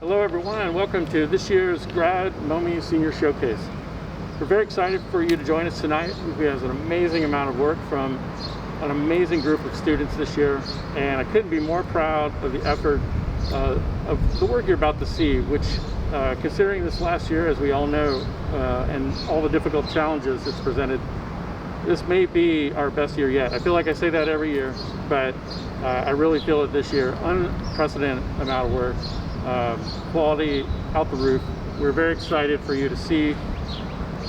Hello everyone, and welcome to this year's Grad MOME Senior Showcase. We're very excited for you to join us tonight. We have an amazing amount of work from an amazing group of students this year, and I couldn't be more proud of the effort of the work you're about to see, which considering this last year, as we all know, and all the difficult challenges it's presented, this may be our best year yet. I feel like I say that every year, but I really feel it this year. Unprecedented amount of work. Quality out the roof. We're very excited for you to see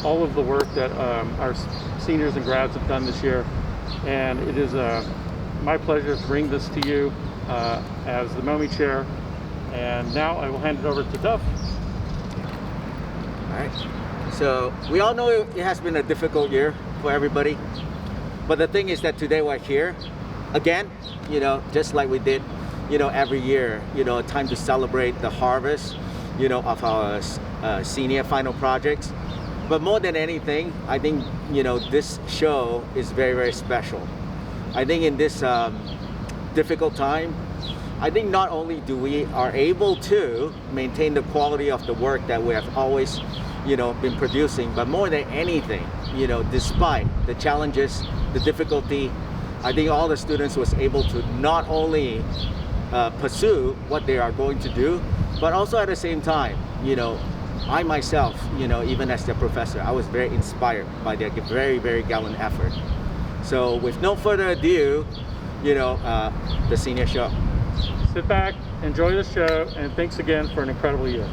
all of the work that our seniors and grads have done this year, and it is my pleasure to bring this to you as the MOME chair. And now I will hand it over to Duff. All right, so we all know it has been a difficult year for everybody, but the thing is that today we're here again, just like we did every year, time to celebrate the harvest, of our senior final projects. But more than anything, I think, this show is very, very special. I think in this difficult time, I think not only do we are able to maintain the quality of the work that we have always, been producing, but more than anything, despite the challenges, the difficulty, I think all the students was able to not only pursue what they are going to do, but also at the same time, I myself, even as their professor, I was very inspired by their very, very gallant effort. So with no further ado, the senior show. Sit back, enjoy the show, and thanks again for an incredible year.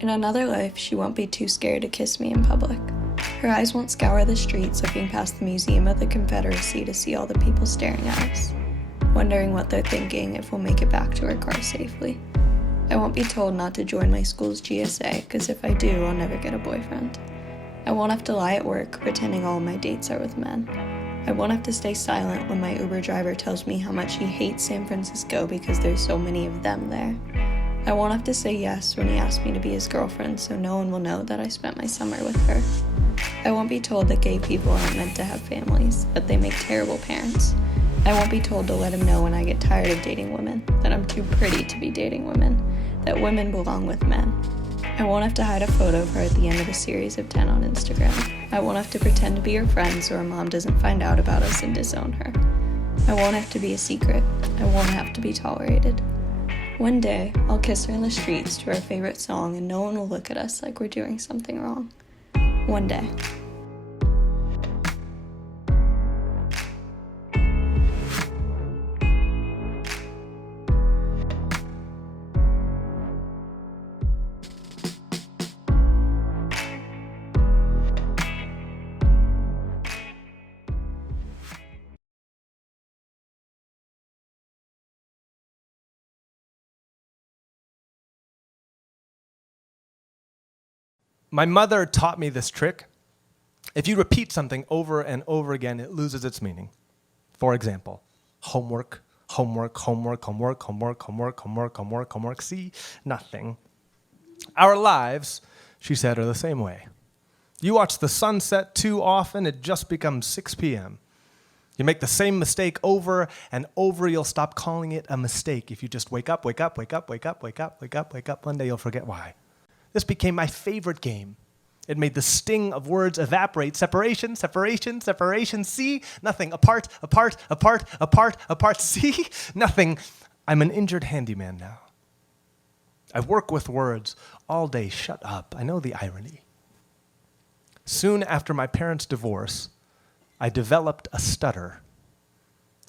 In another life, she won't be too scared to kiss me in public. Her eyes won't scour the streets looking past the Museum of the Confederacy to see all the people staring at us, wondering what they're thinking if we'll make it back to our car safely. I won't be told not to join my school's GSA, because if I do, I'll never get a boyfriend. I won't have to lie at work pretending all of my dates are with men. I won't have to stay silent when my Uber driver tells me how much he hates San Francisco because there's so many of them there. I won't have to say yes when he asks me to be his girlfriend, so no one will know that I spent my summer with her. I won't be told that gay people aren't meant to have families, that they make terrible parents. I won't be told to let him know when I get tired of dating women, that I'm too pretty to be dating women, that women belong with men. I won't have to hide a photo of her at the end of a series of 10 on Instagram. I won't have to pretend to be her friend so her mom doesn't find out about us and disown her. I won't have to be a secret. I won't have to be tolerated. One day, I'll kiss her in the streets to our favorite song and no one will look at us like we're doing something wrong. One day. My mother taught me this trick. If you repeat something over and over again, it loses its meaning. For example, homework, homework, homework, homework, homework, homework, homework, homework, homework. See, nothing. Our lives, she said, are the same way. You watch the sunset too often, it just becomes 6 p.m. You make the same mistake over and over, you'll stop calling it a mistake. If you just wake up, wake up, wake up, wake up, wake up, wake up, wake up, one day you'll forget why. This became my favorite game. It made the sting of words evaporate. Separation, separation, separation. See? Nothing. Apart, apart, apart, apart, apart. See? Nothing. I'm an injured handyman now. I work with words all day. Shut up. I know the irony. Soon after my parents' divorce, I developed a stutter.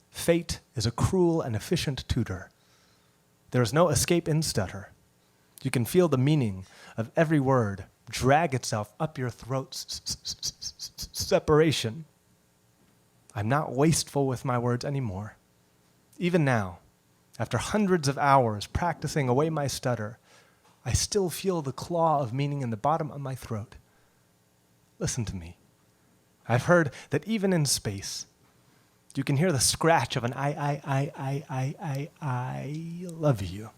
Fate is a cruel and efficient tutor. There is no escape in stutter. You can feel the meaning of every word drag itself up your throat. Separation. I'm not wasteful with my words anymore. Even now, after hundreds of hours practicing away my stutter, I still feel the claw of meaning in the bottom of my throat. Listen to me. I've heard that even in space, you can hear the scratch of an I love you.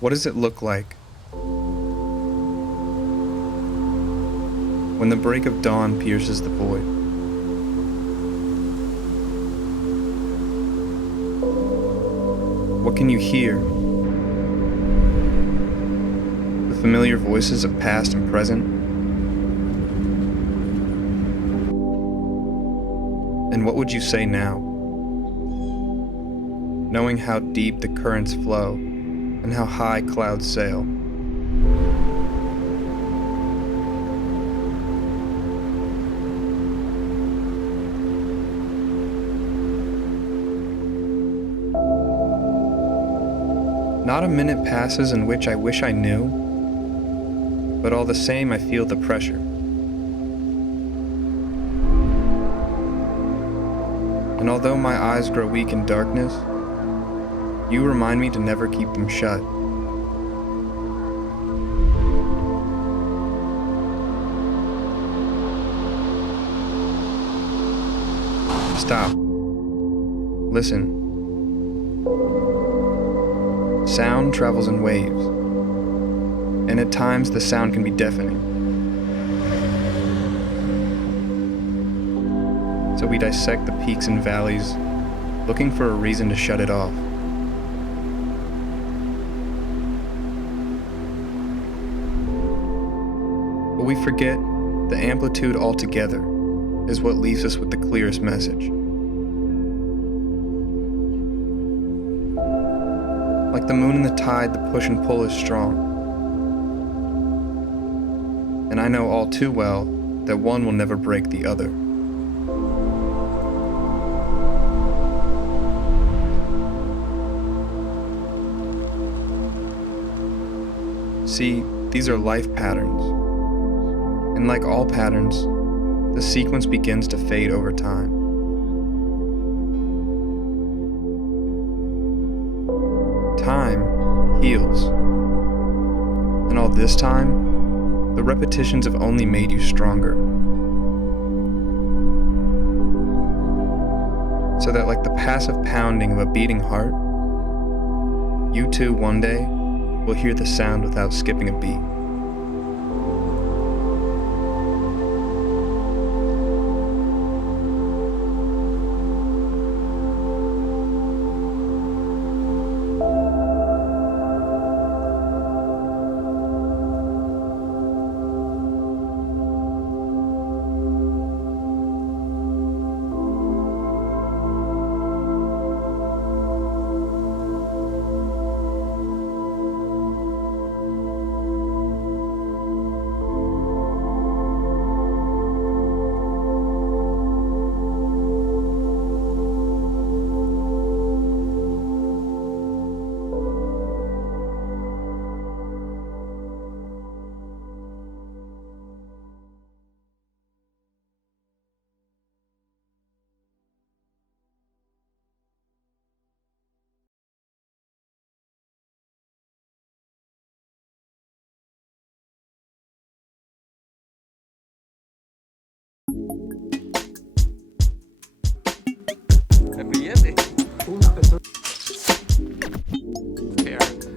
What does it look like when the break of dawn pierces the void? What can you hear? The familiar voices of past and present? And what would you say now, knowing how deep the currents flow and how high clouds sail? Not a minute passes in which I wish I knew, but all the same I feel the pressure. And although my eyes grow weak in darkness, you remind me to never keep them shut. Stop. Listen. Sound travels in waves, and at times the sound can be deafening. So we dissect the peaks and valleys, looking for a reason to shut it off. But we forget the amplitude altogether is what leaves us with the clearest message. Like the moon and the tide, the push and pull is strong. And I know all too well that one will never break the other. See, these are life patterns. And like all patterns, the sequence begins to fade over time. Time heals. And all this time, the repetitions have only made you stronger. So that like the passive pounding of a beating heart, you too one day will hear the sound without skipping a beat.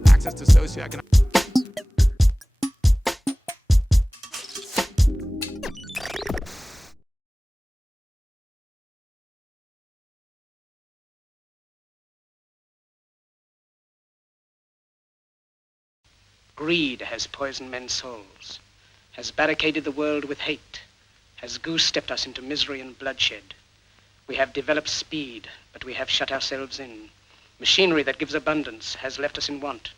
Access to socioeconomic. Greed has poisoned men's souls, has barricaded the world with hate, has goose-stepped us into misery and bloodshed. We have developed speed, but we have shut ourselves in. Machinery that gives abundance has left us in want.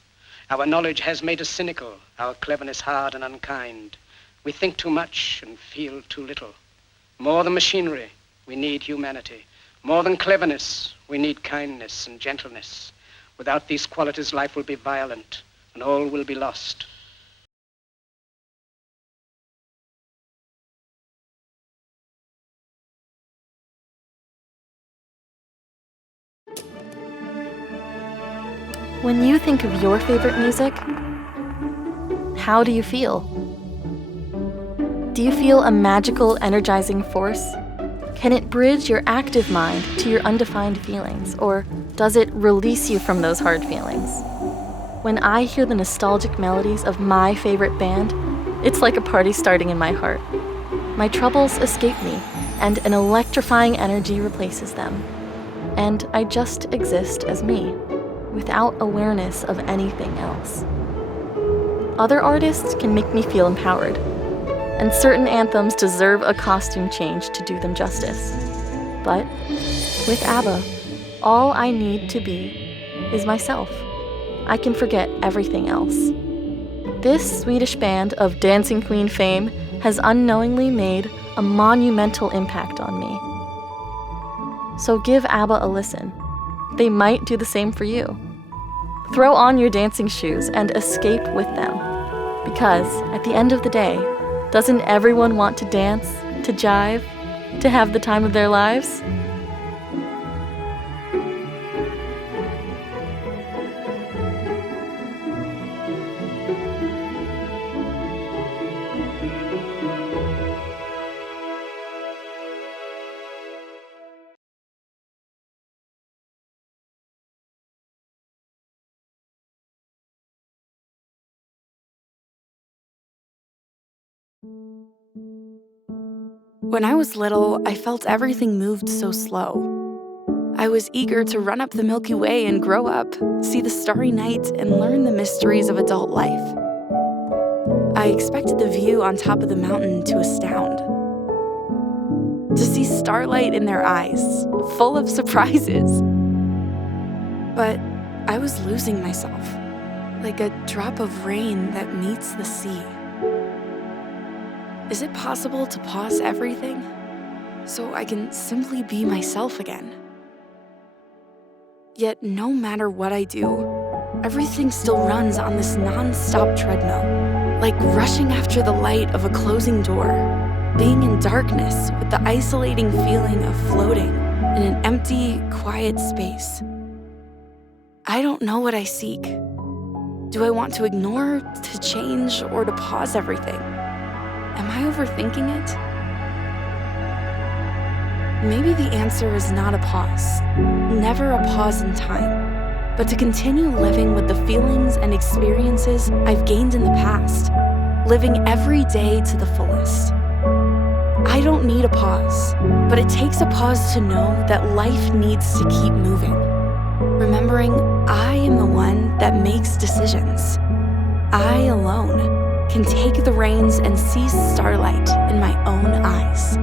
Our knowledge has made us cynical, our cleverness hard and unkind. We think too much and feel too little. More than machinery, we need humanity. More than cleverness, we need kindness and gentleness. Without these qualities, life will be violent, and all will be lost. When you think of your favorite music, how do you feel? Do you feel a magical, energizing force? Can it bridge your active mind to your undefined feelings, or does it release you from those hard feelings? When I hear the nostalgic melodies of my favorite band, it's like a party starting in my heart. My troubles escape me, and an electrifying energy replaces them. And I just exist as me, without awareness of anything else. Other artists can make me feel empowered, and certain anthems deserve a costume change to do them justice. But with ABBA, all I need to be is myself. I can forget everything else. This Swedish band of Dancing Queen fame has unknowingly made a monumental impact on me. So give ABBA a listen. They might do the same for you. Throw on your dancing shoes and escape with them. Because at the end of the day, doesn't everyone want to dance, to jive, to have the time of their lives? When I was little, I felt everything moved so slow. I was eager to run up the Milky Way and grow up, see the starry night, and learn the mysteries of adult life. I expected the view on top of the mountain to astound. To see starlight in their eyes, full of surprises. But I was losing myself, like a drop of rain that meets the sea. Is it possible to pause everything so I can simply be myself again? Yet no matter what I do, everything still runs on this non-stop treadmill, like rushing after the light of a closing door, being in darkness with the isolating feeling of floating in an empty, quiet space. I don't know what I seek. Do I want to ignore, to change, or to pause everything? Am I overthinking it? Maybe the answer is not a pause, never a pause in time, but to continue living with the feelings and experiences I've gained in the past, living every day to the fullest. I don't need a pause, but it takes a pause to know that life needs to keep moving. Remembering I am the one that makes decisions. I alone can take the reins and see starlight in my own eyes.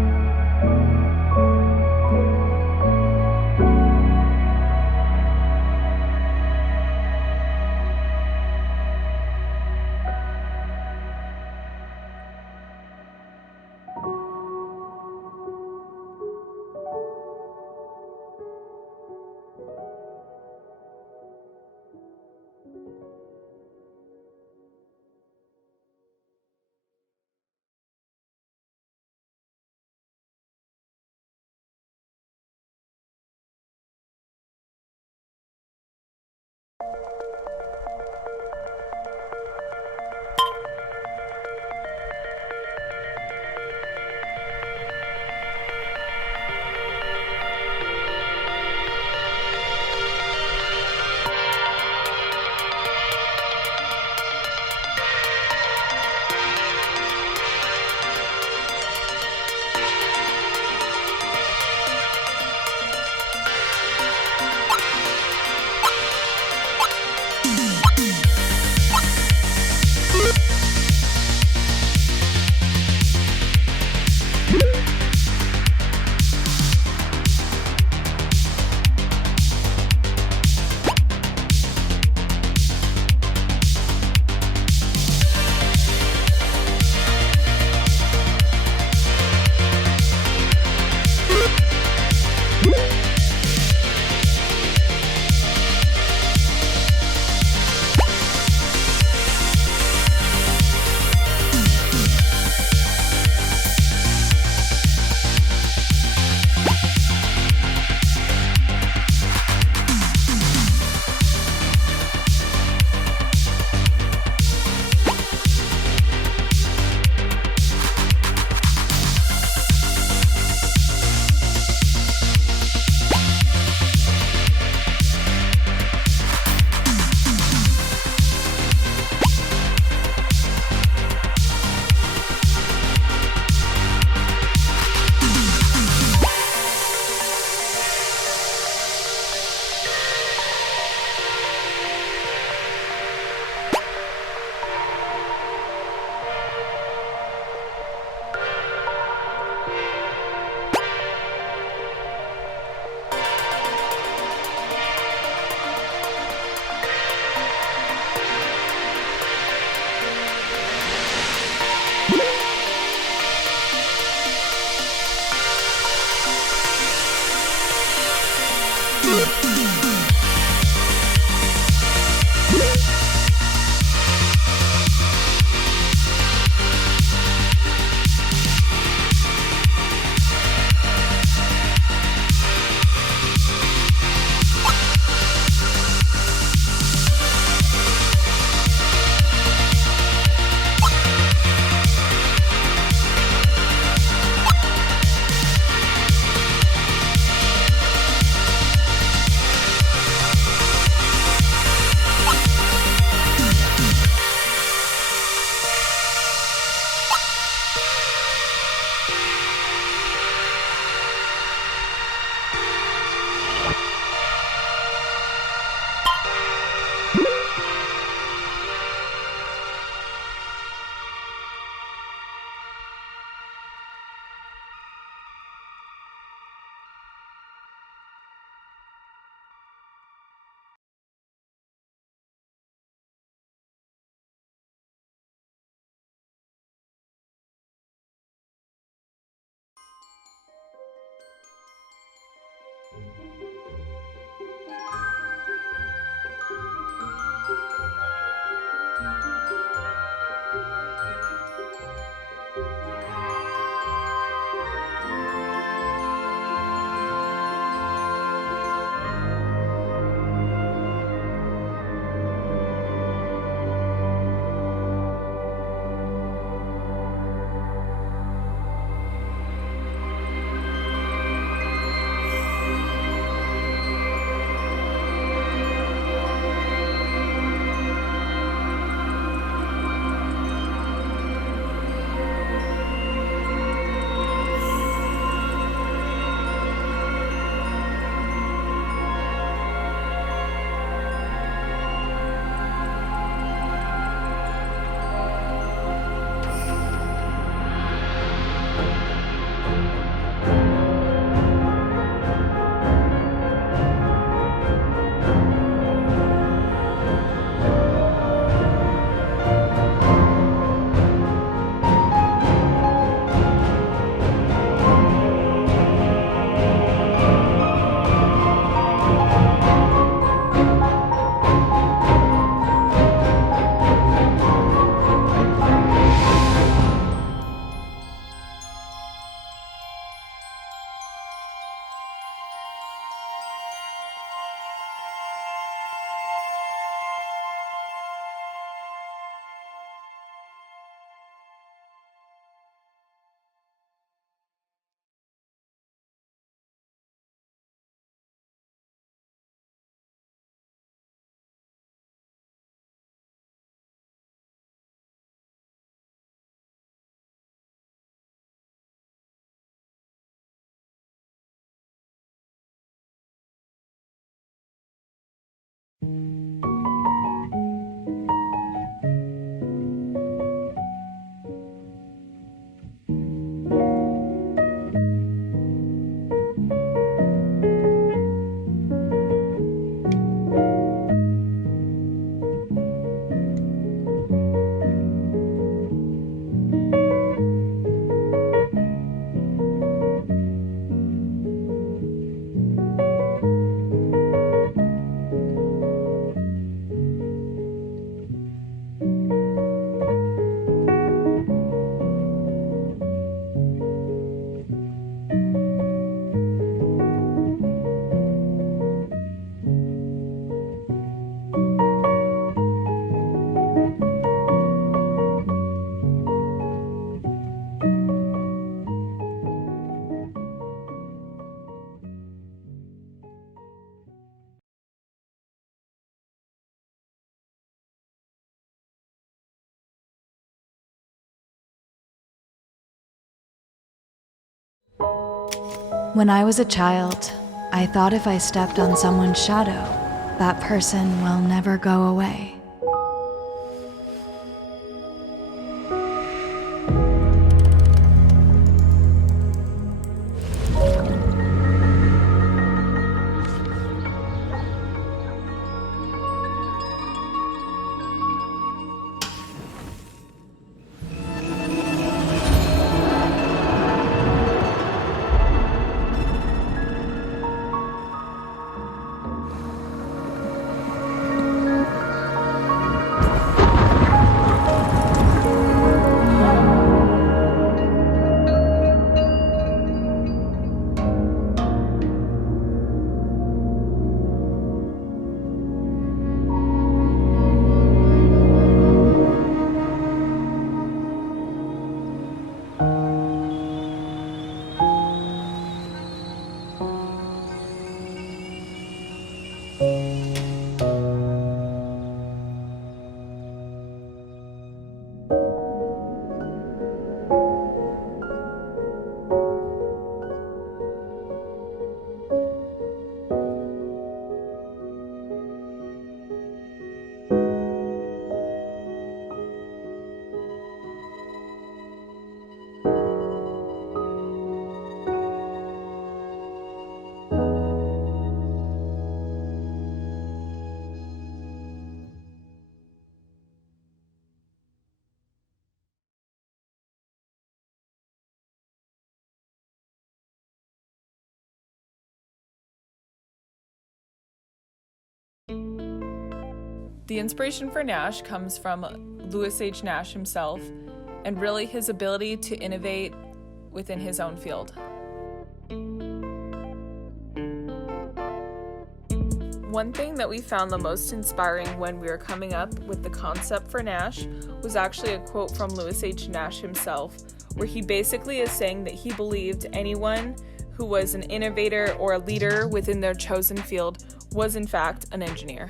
When I was a child, I thought if I stepped on someone's shadow, that person will never go away. The inspiration for NASH comes from Louis H. Nash himself, and really his ability to innovate within his own field. One thing that we found the most inspiring when we were coming up with the concept for NASH was actually a quote from Louis H. Nash himself, where he basically is saying that he believed anyone who was an innovator or a leader within their chosen field was in fact an engineer.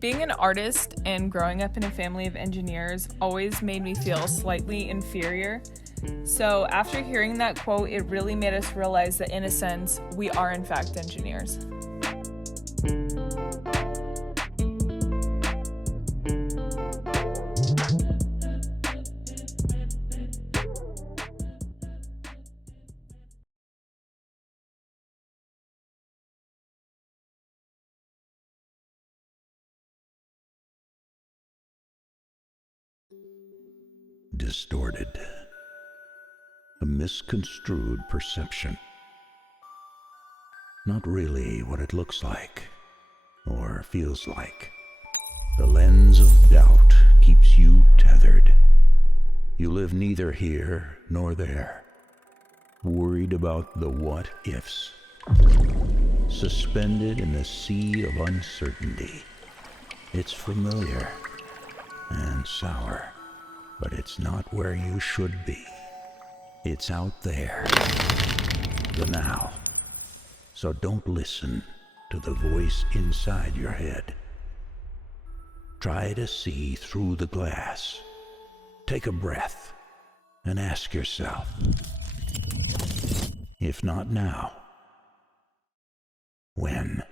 Being an artist and growing up in a family of engineers always made me feel slightly inferior. So after hearing that quote, it really made us realize that in a sense, we are in fact engineers. Distorted. A misconstrued perception. Not really what it looks like or feels like. The lens of doubt keeps you tethered. You live neither here nor there, worried about the what-ifs, suspended in a sea of uncertainty. It's familiar and sour, but it's not where you should be. It's out there, the now. So don't listen to the voice inside your head. Try to see through the glass. Take a breath and ask yourself, if not now, when?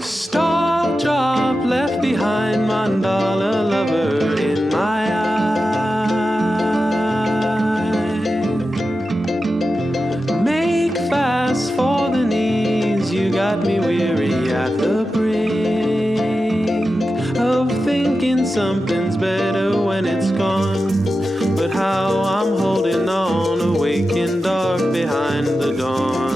Star drop left behind, Mandala lover in my eye. Make fast for the knees, you got me weary at the brink of thinking something's better when it's gone. But how I'm holding on, awake in dark behind the dawn.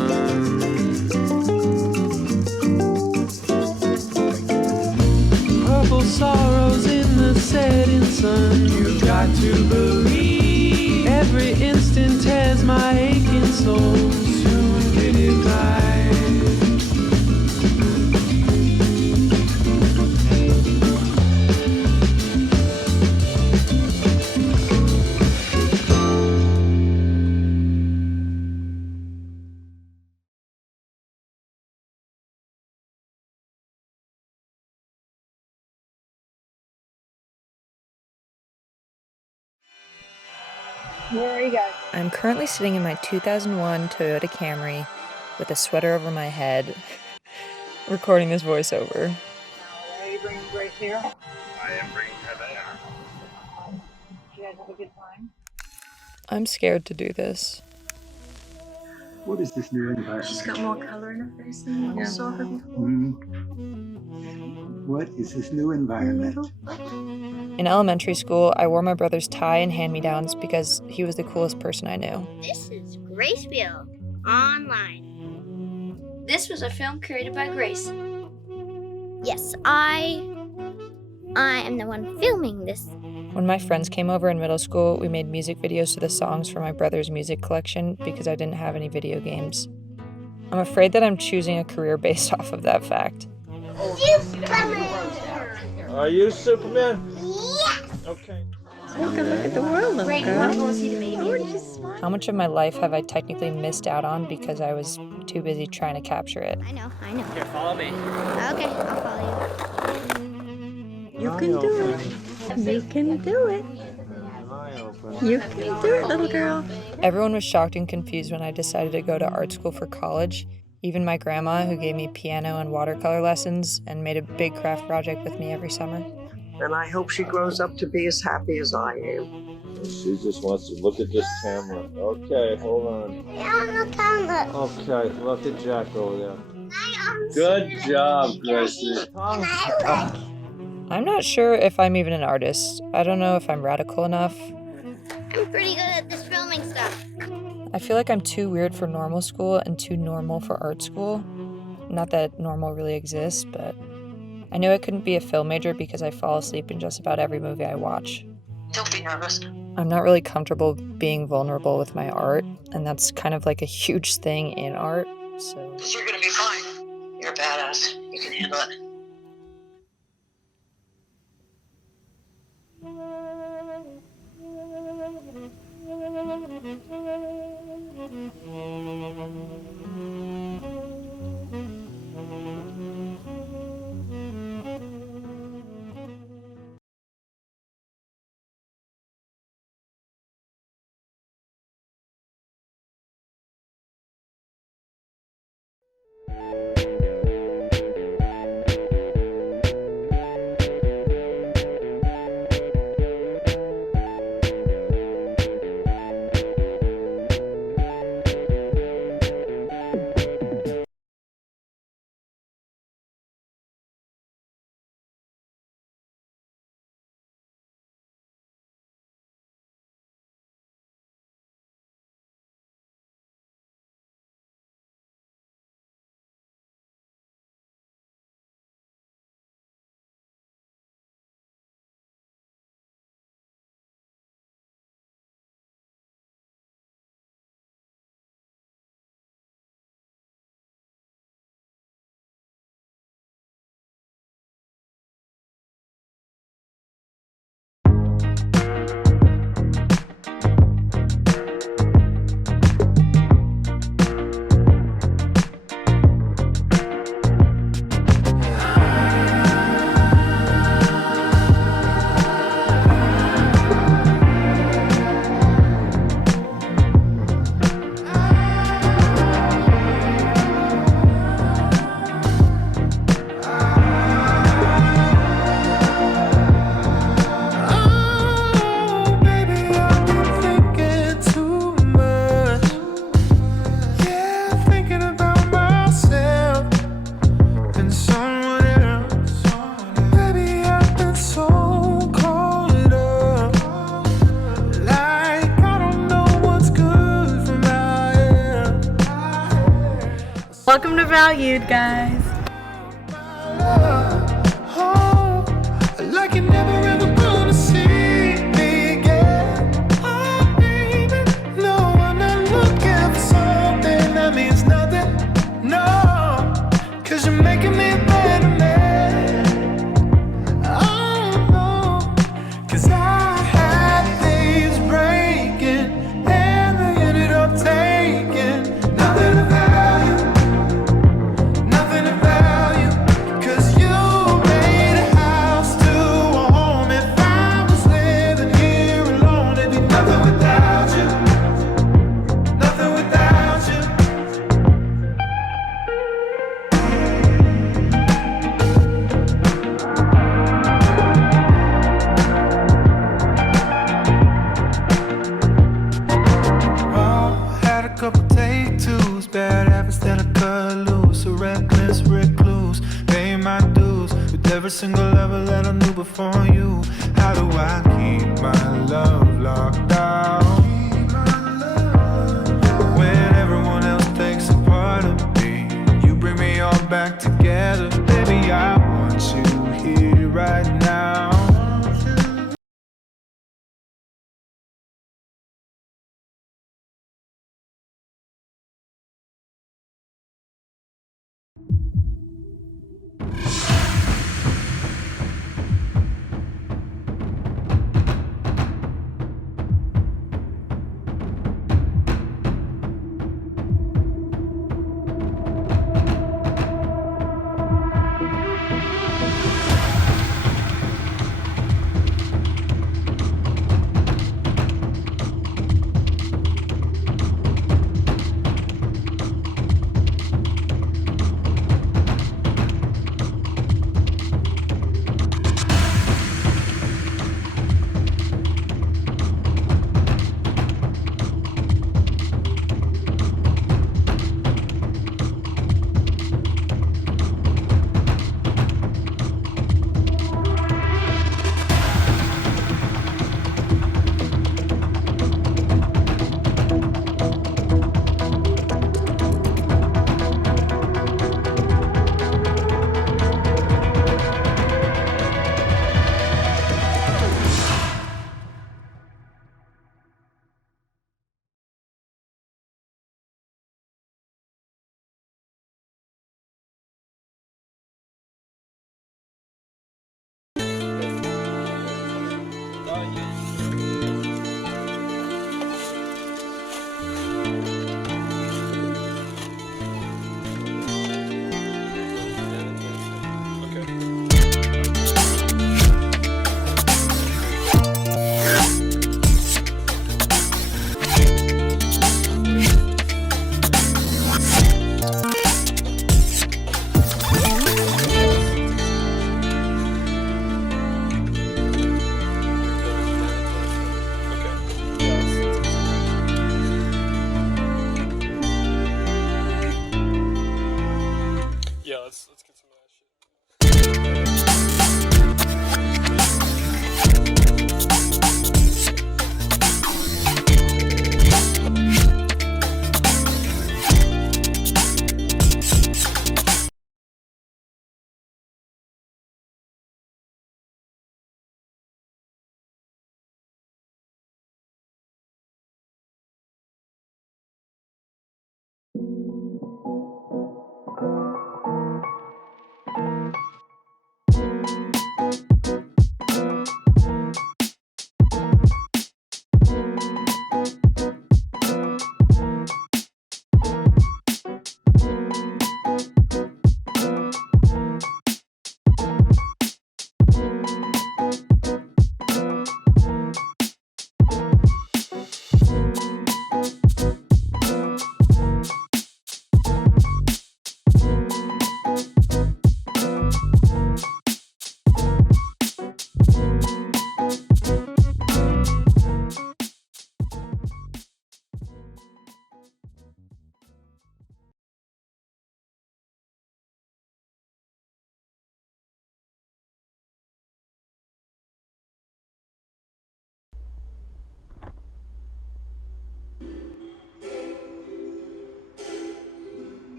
Purple sorrows in the setting sun. You've got to believe every instant tears my aching soul. Soon get it right. Where are you guys? I'm currently sitting in my 2001 Toyota Camry with a sweater over my head, recording this voiceover. Are you bringing Grace here? I am bringing her there. Did you guys have a good time? I'm scared to do this. What is this new environment? She's got more color in her face than you saw her before. What is this new environment? In elementary school, I wore my brother's tie and hand-me-downs because he was the coolest person I knew. This is Grace Wiehl Online. This was a film created by Grace. Yes, I am the one filming this. When my friends came over in middle school, we made music videos to the songs from my brother's music collection because I didn't have any video games. I'm afraid that I'm choosing a career based off of that fact. Superman! Are you Superman? Yes! Okay. Look at the world, little girl. How much of my life have I technically missed out on because I was too busy trying to capture it? I know. Here, follow me. Okay, I'll follow you. You can do it. You can do it. You can do it, little girl. Everyone was shocked and confused when I decided to go to art school for college. Even my grandma, who gave me piano and watercolor lessons and made a big craft project with me every summer. And I hope she grows up to be as happy as I am. She just wants to look at this camera. Okay, hold on. On the camera. Okay, look at Jack over there. Good job, Gracie. I'm not sure if I'm even an artist. I don't know if I'm radical enough. I'm pretty good at this filming stuff. I feel like I'm too weird for normal school and too normal for art school. Not that normal really exists, but I knew I couldn't be a film major because I fall asleep in just about every movie I watch. Don't be nervous. I'm not really comfortable being vulnerable with my art, and that's kind of like a huge thing in art, so... Because you're gonna be fine. You're a badass. You can handle it. Welcome to Valued, guys. Like you're never ever gonna see me again. Oh, baby, no, I'm not looking for something that means nothing. No, 'cause you're making me a better man. Oh, no, 'cause I had things breaking and they ended up taking nothing of value. Nothing of value. 'Cause you made a house to a home. If I was living here alone, it'd be nothing without you. Nothing without you. Oh, had a couple take twos, bad habits that I cut loose. A reckless recluse, pay my dues with every single level that I knew before you. How do I keep my love locked down when everyone else takes a part of me? You bring me all back together, baby. I want you here right now.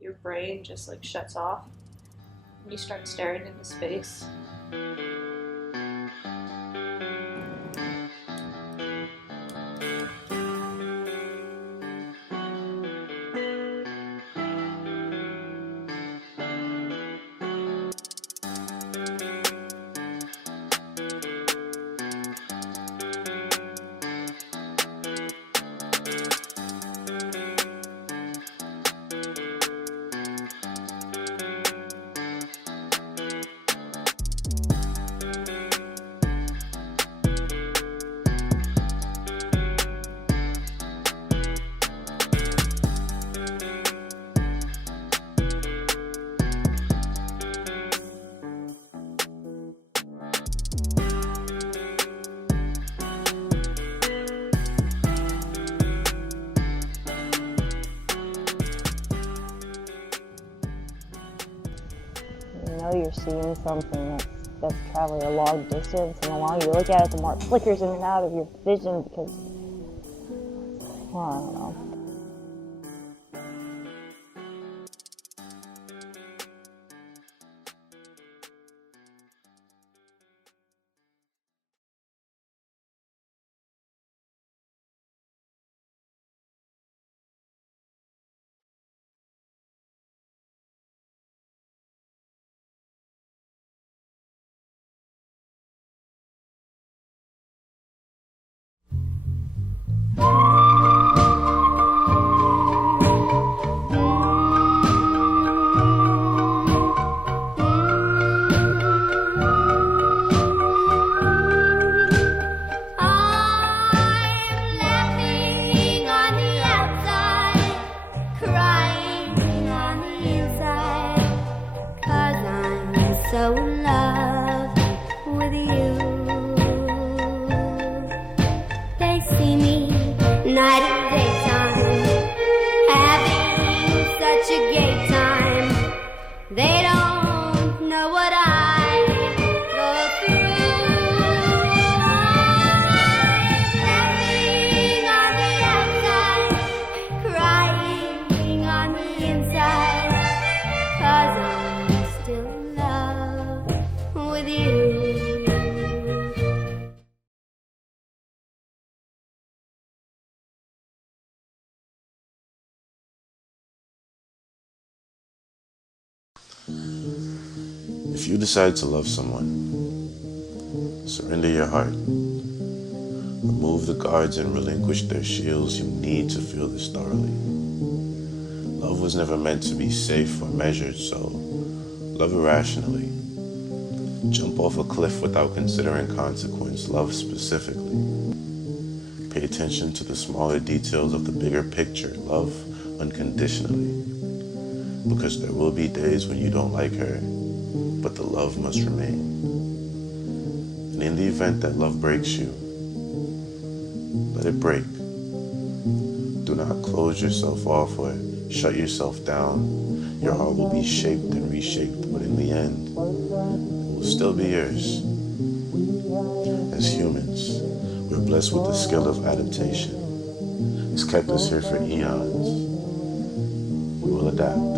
Your brain just like shuts off and you start staring into space. You're seeing something that's traveling a long distance, and the longer you look at it, the more it flickers in and out of your vision because, well, I don't know. so in love with you. They see me night and daytime, having such a gay time. They don't know what I go through. I'm laughing on the outside, crying on the inside, 'cause I'm still in love with you. If you decide to love someone, surrender your heart. Remove the guards and relinquish their shields. You need to feel this thoroughly. Love was never meant to be safe or measured, so love irrationally. Jump off a cliff without considering consequence. Love specifically. Pay attention to the smaller details of the bigger picture. Love unconditionally. Because there will be days when you don't like her, but the love must remain. And in the event that love breaks you, let it break. Do not close yourself off or shut yourself down. Your heart will be shaped and reshaped, but in the end, it will still be yours. As humans, we're blessed with the skill of adaptation. It's kept us here for eons. We will adapt.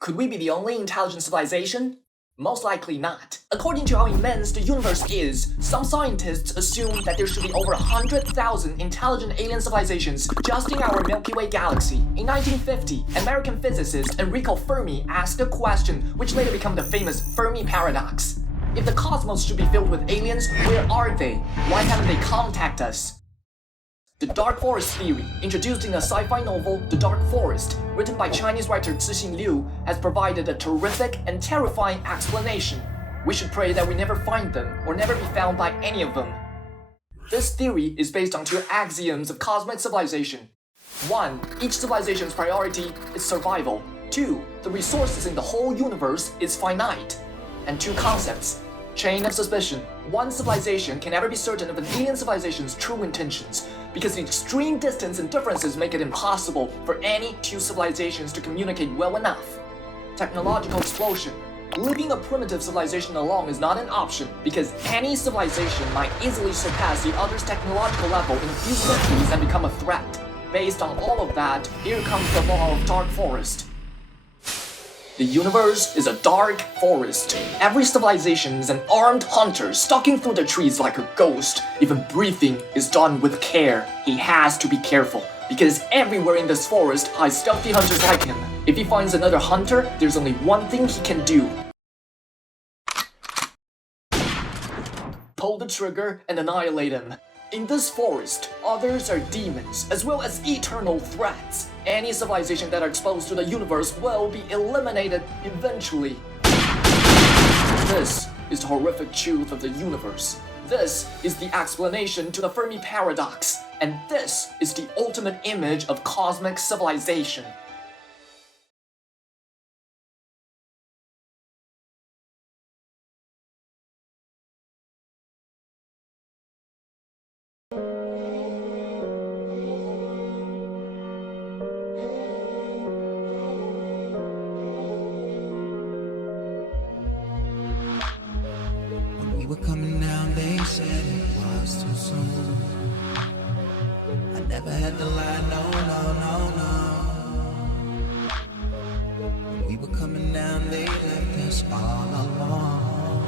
Could we be the only intelligent civilization? Most likely not. According to how immense the universe is, some scientists assume that there should be over 100,000 intelligent alien civilizations just in our Milky Way galaxy. In 1950, American physicist Enrico Fermi asked a question which later became the famous Fermi paradox. If the cosmos should be filled with aliens, where are they? Why haven't they contacted us? The Dark Forest theory, introduced in a sci-fi novel, The Dark Forest, written by Chinese writer Cixin Liu, has provided a terrific and terrifying explanation. We should pray that we never find them, or never be found by any of them. This theory is based on two axioms of cosmic civilization. 1. Each civilization's priority is survival. 2. The resources in the whole universe is finite. And two concepts. Chain of suspicion. One civilization can never be certain of an alien civilization's true intentions, because the extreme distance and differences make it impossible for any two civilizations to communicate well enough. Technological explosion. Leaving a primitive civilization alone is not an option, because any civilization might easily surpass the other's technological level in a few centuries and become a threat. Based on all of that, here comes the law of Dark Forest. The universe is a dark forest. Every civilization is an armed hunter stalking through the trees like a ghost. Even breathing is done with care. He has to be careful, because everywhere in this forest hides stealthy hunters like him. If he finds another hunter, there's only one thing he can do. Pull the trigger and annihilate him. In this forest, others are demons, as well as eternal threats. Any civilization that are exposed to the universe will be eliminated eventually. This is the horrific truth of the universe. This is the explanation to the Fermi paradox. And this is the ultimate image of cosmic civilization. Were coming down, they said it was too soon. I never had to lie, no, no, no, no. When we were coming down, they left us all alone.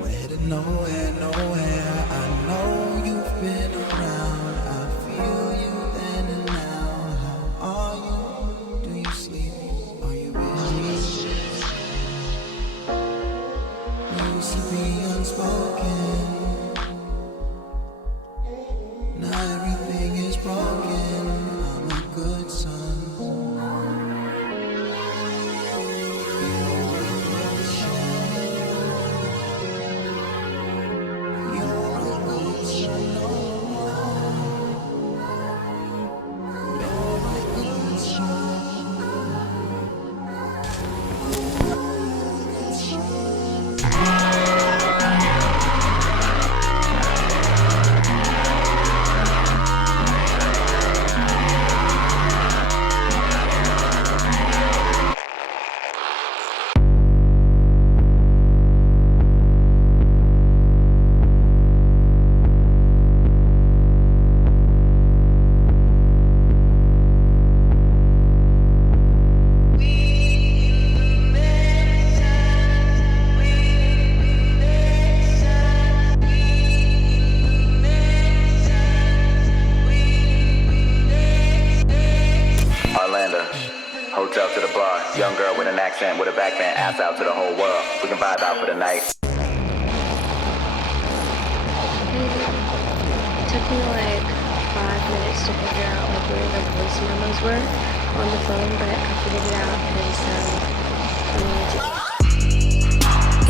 We're headed nowhere, nowhere. I know you've been around. I feel you then and now. How are you? Do you sleep? Are you busy? Used to be unspoken. Now everything is broken. I'm a good son. You me like 5 minutes to figure out like where the voice memos were on the phone, but I figured it out because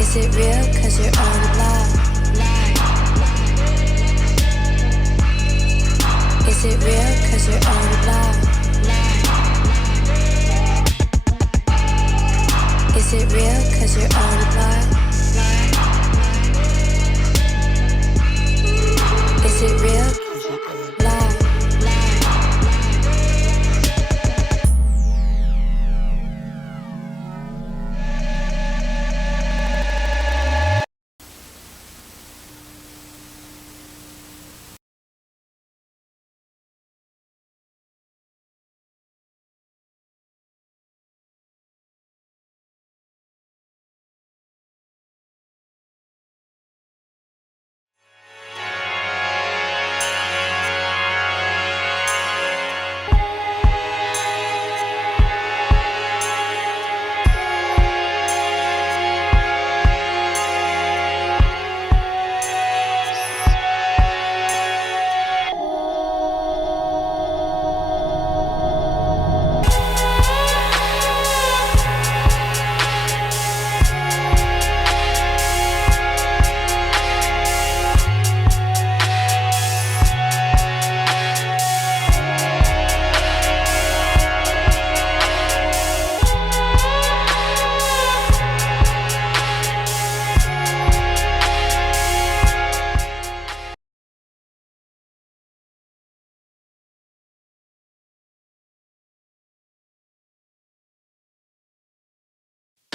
Is it real? 'Cause you're out of love. Is it real? 'Cause you're out of love. Is it real? 'Cause you're out of love. Is it real? Love.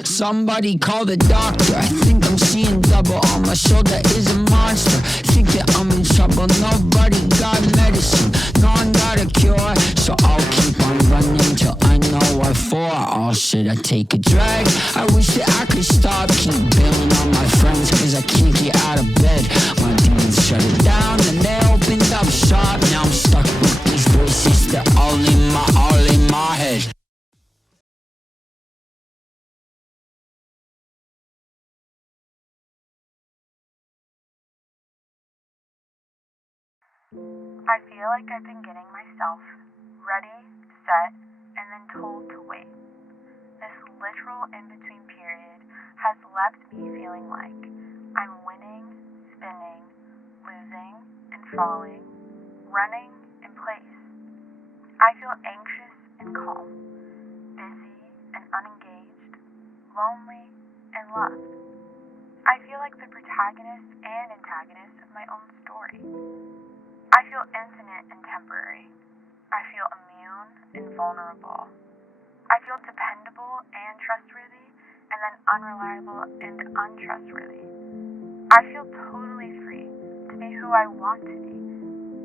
Somebody call the doctor. I think I'm seeing double. On my shoulder is a monster. Think that I'm in trouble. Nobody got medicine. No one got a cure. So I'll keep on running till I know what for. Oh, should I take a drag? I wish that I could stop. Keep bailing on my friends cause I can't get out of bed. My demons shut it down and they opened up shop. Now I'm stuck with these voices. They're all in my head. I feel like I've been getting myself ready, set, and then told to wait. This literal in-between period has left me feeling like I'm winning, spinning, losing, and falling, running in place. I feel anxious and calm, busy and unengaged, lonely and loved. I feel like the protagonist and antagonist of my own story. I feel infinite and temporary. I feel immune and vulnerable. I feel dependable and trustworthy, and then unreliable and untrustworthy. I feel totally free to be who I want to be,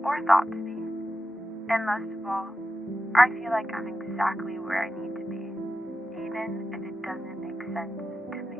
or thought to be. And most of all, I feel like I'm exactly where I need to be, even if it doesn't make sense to me.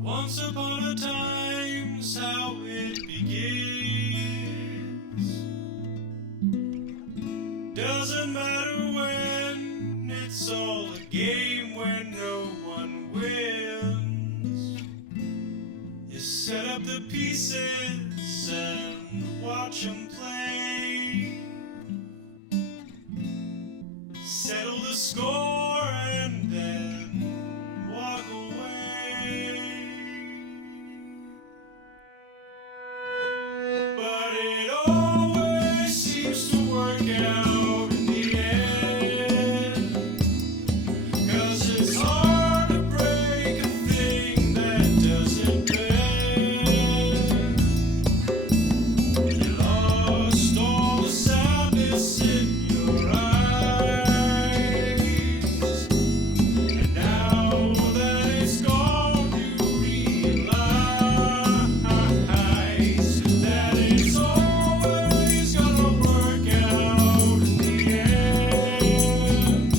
Once upon a time's how it begins. Doesn't matter when, it's all a game where no one wins. You set up the pieces and watch them play. Settle the score and then walk away. But it always seems to work out in the end. 'Cause it's hard to break a thing that doesn't bend. You lost all the sadness in your eyes. And now that it's gone, you realize that it's always gonna work out in the end.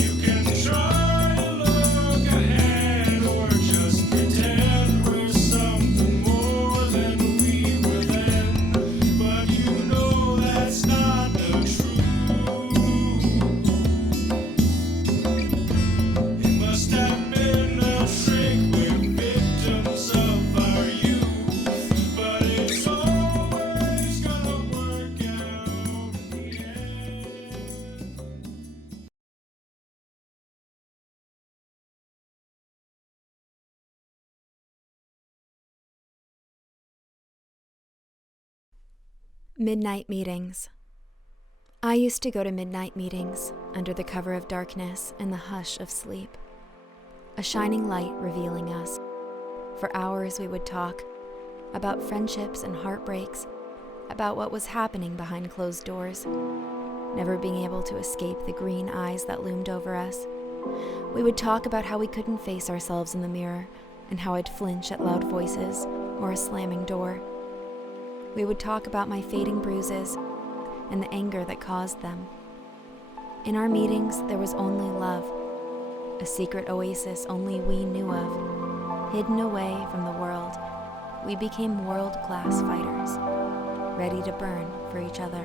You can try to look ahead or just pretend we're something more than we were then. But you know that's not the truth. It must have been a trick we're victims of our youth. But it's always gonna work out in the end. Midnight meetings. I used to go to midnight meetings under the cover of darkness and the hush of sleep. A shining light revealing us. For hours we would talk about friendships and heartbreaks, about what was happening behind closed doors, never being able to escape the green eyes that loomed over us. We would talk about how we couldn't face ourselves in the mirror and how I'd flinch at loud voices or a slamming door. We would talk about my fading bruises and the anger that caused them. In our meetings, there was only love, a secret oasis only we knew of. Hidden away from the world, we became world-class fighters. ready to burn for each other.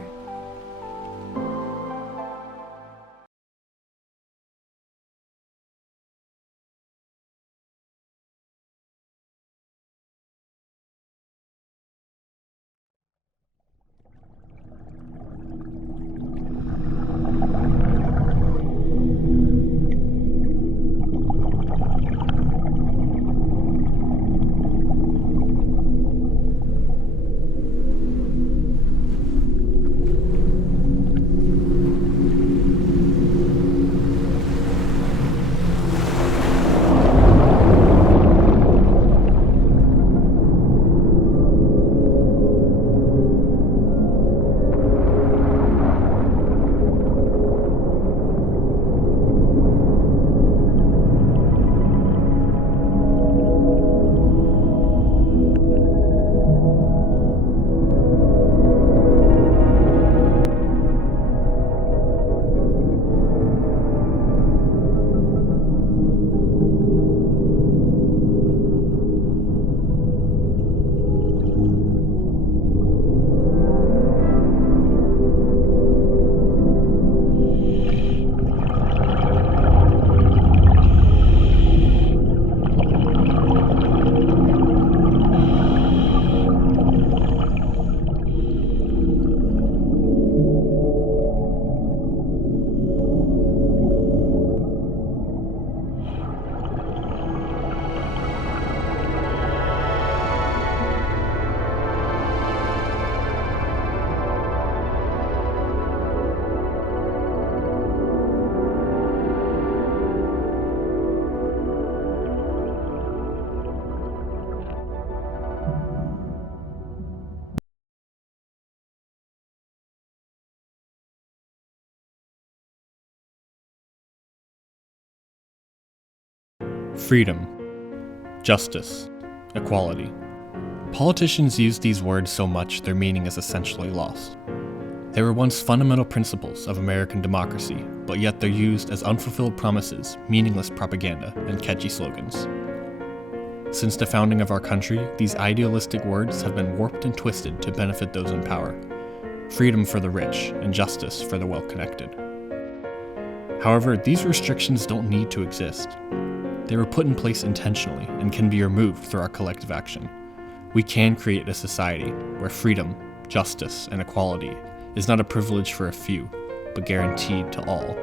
Freedom, justice, equality. Politicians use these words so much their meaning is essentially lost. They were once fundamental principles of American democracy, but yet they're used as unfulfilled promises, meaningless propaganda, and catchy slogans. Since the founding of our country, these idealistic words have been warped and twisted to benefit those in power. Freedom for the rich and justice for the well-connected. However, these restrictions don't need to exist. They were put in place intentionally and can be removed through our collective action. We can create a society where freedom, justice, and equality is not a privilege for a few, but guaranteed to all.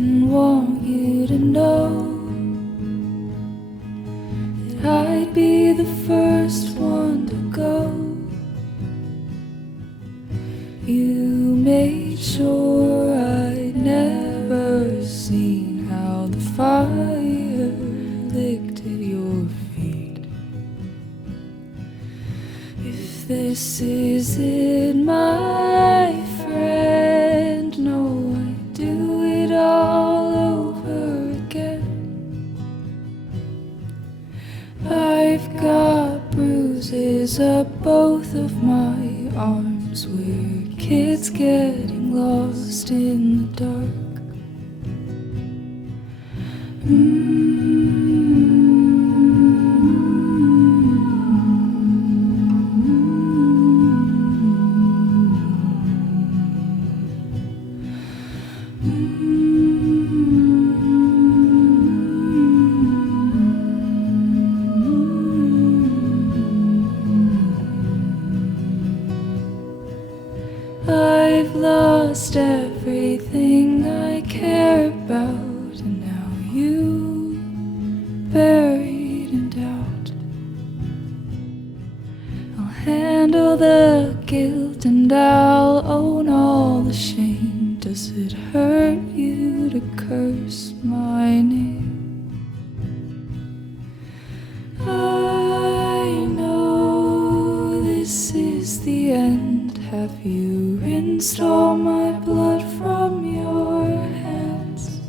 didn't want you to know that I'd be the first one to go. You made sure I'd never seen how the fire licked at your feet. If this isn't my friend, no, I'd do it all over again. I've got bruises up both of my arms. We're kids getting lost in the dark. I've lost everything I care about, and now you buried in doubt. I'll handle the guilt and I'll own all the shame. Does it hurt you to curse my name? I know this is the end. Have you rinsed all my blood from your hands?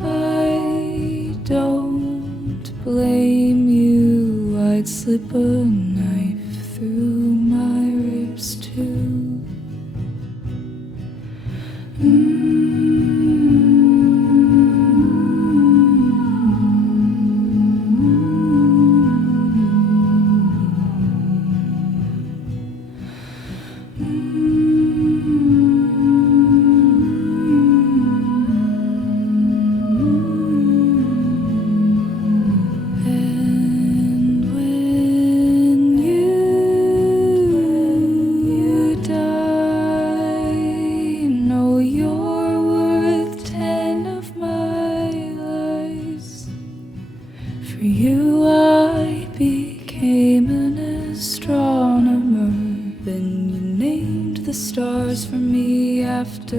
I don't blame you. I'd slip a knife through my ribs too. Stars for me after